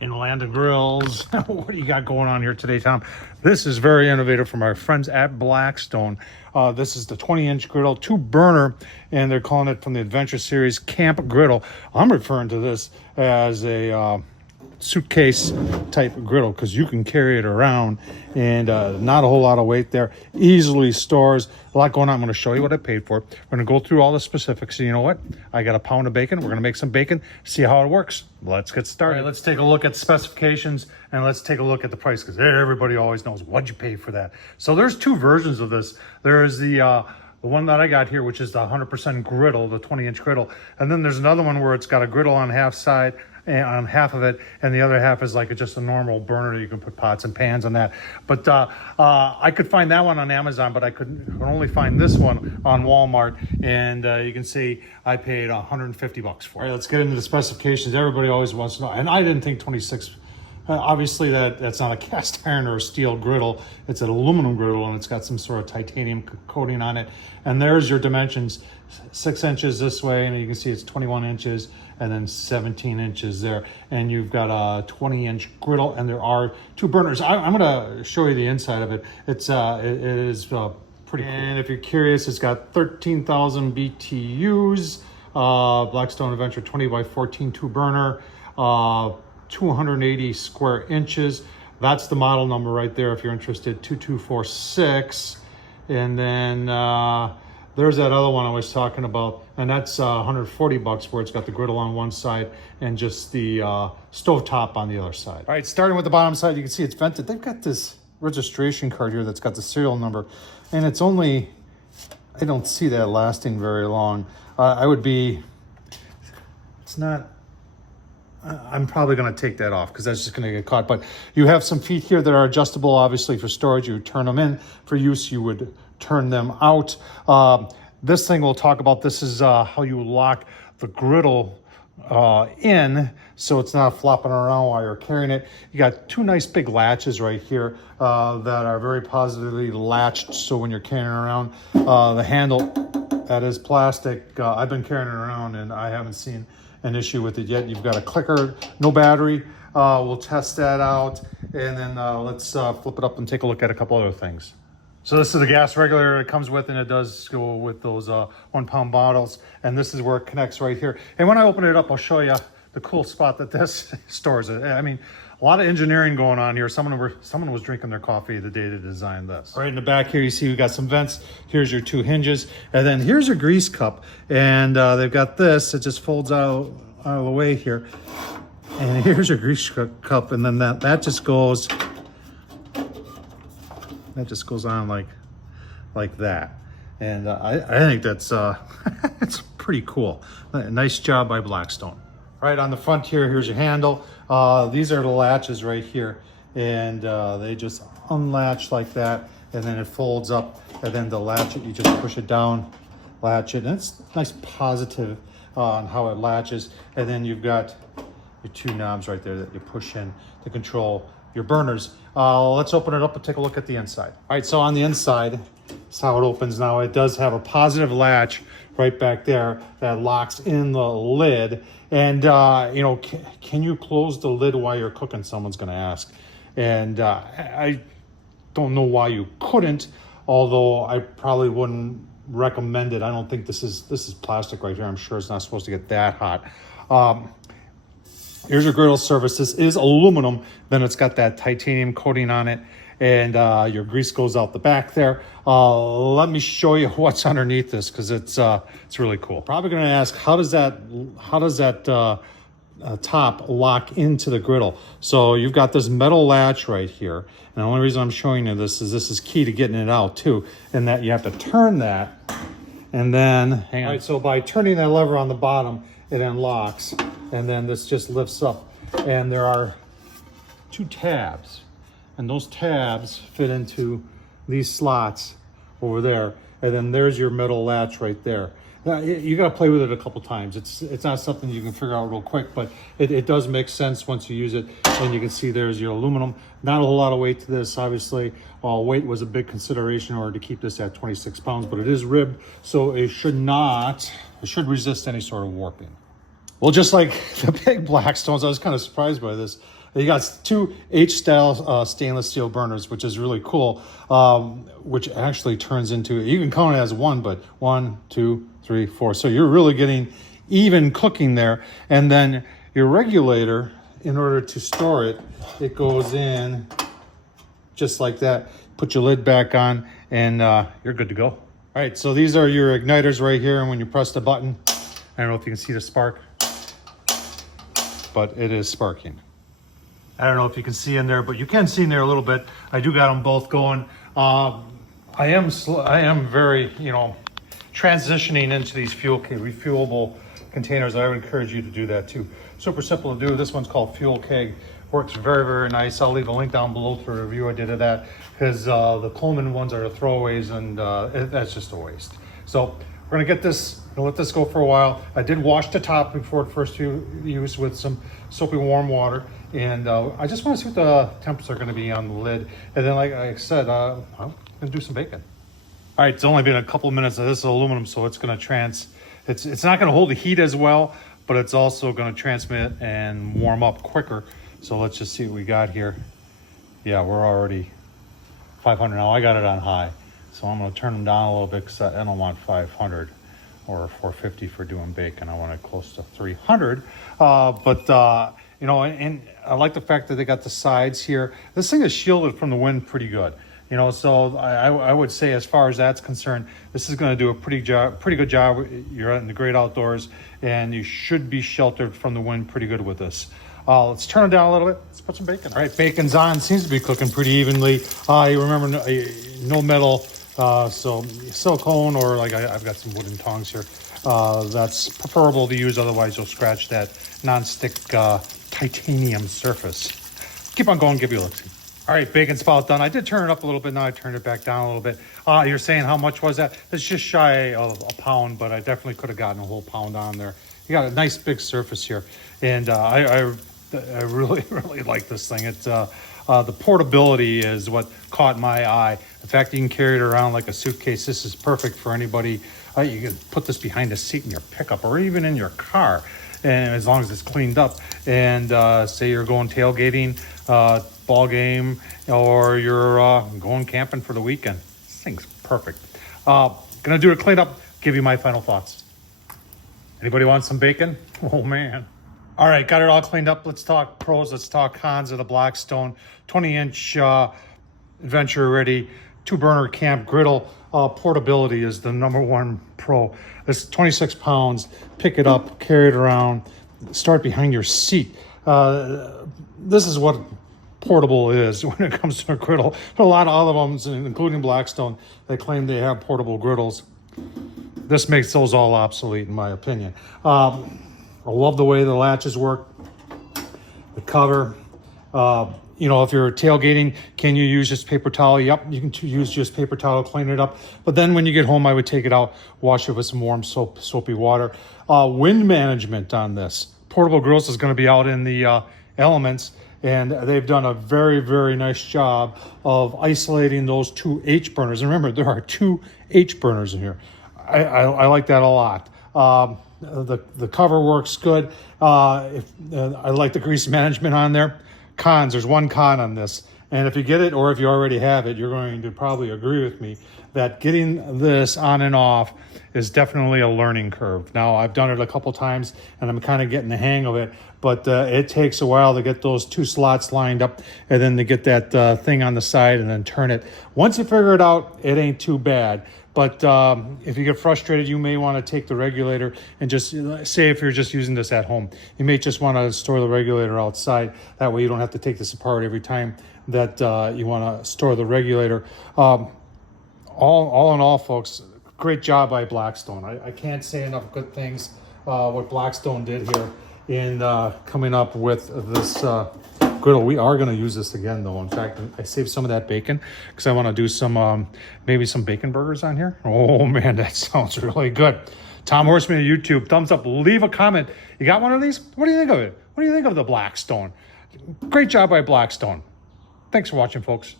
in land of grills. What do you got going on here today, Tom? This is very innovative from our friends at Blackstone. This is the 20-inch griddle, 2-burner, and they're calling it from the Adventure Series Camp Griddle. I'm referring to this as a suitcase type griddle because you can carry it around and not a whole lot of weight there. Easily stores. A lot going on. I'm going to show you what I paid for it. We're going to go through all the specifics. So you know what? I got a pound of bacon. We're going to make some bacon, see how it works. Let's get started. All right, let's take a look at the specifications and let's take a look at the price because everybody always knows what'd you pay for that. So there's two versions of this. There's the one that I got here, which is the 100% griddle, the 20-inch griddle. And then there's another one where it's got a griddle on half side, on half of it, and the other half is like just a normal burner. You can put pots and pans on that. But I could find that one on Amazon, but I could only find this one on Walmart. And you can see I paid $150 for it. All right, let's get into the specifications. Everybody always wants to know, and I didn't think 26. Obviously that's not a cast iron or a steel griddle. It's an aluminum griddle and it's got some sort of titanium coating on it. And there's your dimensions, 6 inches this way, and you can see it's 21 inches and then 17 inches there. And you've got a 20-inch griddle and there are 2 burners. I'm gonna show you the inside of it. It is pretty cool. And if you're curious, it's got 13,000 BTUs, Blackstone Adventure 20x14 2-burner, 280 square inches. That's the model number right there if you're interested, 2246. And then there's that other one I was talking about, and that's $140 where it's got the griddle on one side and just the stovetop on the other side. All right, starting with the bottom side, you can see it's vented. They've got this registration card here that's got the serial number, and it's only, I don't see that lasting very long. I'm probably going to take that off because that's just going to get caught. But you have some feet here that are adjustable, obviously for storage. You would turn them in. For use, you would turn them out. This thing we'll talk about, this is how you lock the griddle in so it's not flopping around while you're carrying it. You got 2 nice big latches right here that are very positively latched, so when you're carrying it around, the handle, that is plastic. I've been carrying it around and I haven't seen an issue with it yet. You've got a clicker, no battery. We'll test that out, and then let's flip it up and take a look at a couple other things. So this is the gas regulator it comes with, and it does go with those 1-pound bottles, and this is where it connects right here. And when I open it up, I'll show you the cool spot that this stores it. I mean, a lot of engineering going on here. Someone was drinking their coffee the day they designed this. Right in the back here, you see we got some vents. Here's your 2 hinges, and then here's your grease cup. And they've got this. It just folds out of the way here. And here's your grease cup, and then that just goes. That just goes on like that. And I think that's it's pretty cool. Nice job by Blackstone. Right on the front here, here's your handle. These are the latches right here, and they just unlatch like that, and then it folds up, and then to latch it, you just push it down, latch it, and it's nice positive on how it latches. And then you've got your 2 knobs right there that you push in to control your burners. Let's open it up and take a look at the inside. All right, so on the inside, that's how it opens now. It does have a positive latch right back there that locks in the lid. And, you know, can you close the lid while you're cooking? Someone's going to ask. And I don't know why you couldn't, although I probably wouldn't recommend it. I don't think this is plastic right here. I'm sure it's not supposed to get that hot. Here's your griddle surface. This is aluminum. Then it's got that titanium coating on it, and your grease goes out the back there. Let me show you what's underneath this because it's really cool. Probably going to ask, how does that top lock into the griddle? So you've got this metal latch right here, and the only reason I'm showing you this is key to getting it out too, and that you have to turn that, and then hang on. All right, so by turning that lever on the bottom, it unlocks, and then this just lifts up, and there are 2 tabs, and those tabs fit into these slots over there, and then there's your metal latch right there. Now, you got to play with it a couple times. It's not something you can figure out real quick, but it does make sense once you use it. And you can see there's your aluminum. Not a whole lot of weight to this, obviously. Weight was a big consideration in order to keep this at 26 pounds, but it is ribbed, so it should resist any sort of warping. Well, just like the big Blackstones, I was kind of surprised by this. You got two H-style stainless steel burners, which is really cool, which actually turns into, you can count it as one, but 1, 2, 3, 4. So you're really getting even cooking there. And then your regulator, in order to store it, it goes in just like that. Put your lid back on and you're good to go. All right, so these are your igniters right here. And when you press the button, I don't know if you can see the spark, but it is sparking. I don't know if you can see in there, but you can see in there a little bit. I do got them both going. I am very, transitioning into these refuelable containers. I would encourage you to do that too. Super simple to do. This one's called Fuel Keg. Works very, very nice. I'll leave a link down below to a review I did of that, because the Coleman ones are the throwaways, and that's just a waste. So we're gonna get this, let this go for a while. I did wash the top before first use with some soapy warm water, and I just want to see what the temps are going to be on the lid. And then, like I said, I'm gonna do some bacon. All right, it's only been a couple of minutes. This is aluminum, so it's gonna it's not gonna hold the heat as well, but it's also gonna transmit and warm up quicker. So let's just see what we got here. Yeah, we're already 500 now. I got it on high, so I'm gonna turn them down a little bit because I don't want 500 or 450 for doing bacon. I want it close to 300. And I like the fact that they got the sides here. This thing is shielded from the wind pretty good. So I would say, as far as that's concerned, this is going to do a pretty good job. You're out in the great outdoors, and you should be sheltered from the wind pretty good with this. Let's turn it down a little bit. Let's put some bacon. All right, bacon's on. Seems to be cooking pretty evenly. You remember, no metal, so silicone, or like I've got some wooden tongs here. That's preferable to use. Otherwise, you'll scratch that non-stick titanium surface. Keep on going. Give you a look. All right, bacon's about done. I did turn it up a little bit. Now I turned it back down a little bit. You're saying how much was that? It's just shy of a pound, but I definitely could have gotten a whole pound on there. You got a nice big surface here, and I really, really like this thing. It's the portability is what caught my eye. In fact, you can carry it around like a suitcase. This is perfect for anybody. You can put this behind the seat in your pickup or even in your car, and as long as it's cleaned up. And say you're going tailgating, ball game, or you're going camping for the weekend. This thing's perfect. Gonna do a cleanup, give you my final thoughts. Anybody want some bacon? Oh man. All right, got it all cleaned up. Let's talk pros, let's talk cons of the Blackstone 20-inch adventure ready 2-burner camp griddle. Portability is the #1 pro. It's 26 pounds, pick it up, carry it around, start behind your seat. This is what portable is when it comes to a griddle. There are a lot of other ones, including Blackstone, they claim they have portable griddles. This makes those all obsolete, in my opinion. I love the way the latches work, the cover. If you're tailgating, can you use just paper towel? Yep, you can use just paper towel, clean it up. But then when you get home, I would take it out, wash it with some warm soapy water. Wind management on this. Portable Griddles is going to be out in the elements, and they've done a very, very nice job of isolating those 2 H burners. And remember, there are 2 H burners in here. I like that a lot. The cover works good. I like the grease management on there. Cons, there's one con on this, and if you get it, or if you already have it, you're going to probably agree with me that getting this on and off is definitely a learning curve. Now, I've done it a couple times, and I'm kind of getting the hang of it, but it takes a while to get those 2 slots lined up, and then to get that thing on the side and then turn it. Once you figure it out, it ain't too bad. But if you get frustrated, you may want to take the regulator and just say, if you're just using this at home, you may just want to store the regulator outside. That way you don't have to take this apart every time that you want to store the regulator. All in all, folks, great job by Blackstone. I can't say enough good things what Blackstone did here in coming up with this griddle. We are going to use this again, though. In fact, I saved some of that bacon because I want to do some maybe some bacon burgers on here. Oh man, that sounds really good. Tom Horsman at YouTube, thumbs up, leave a comment. You got one of these? What do you think of it? What do you think of the Blackstone? Great job by Blackstone. Thanks for watching, folks.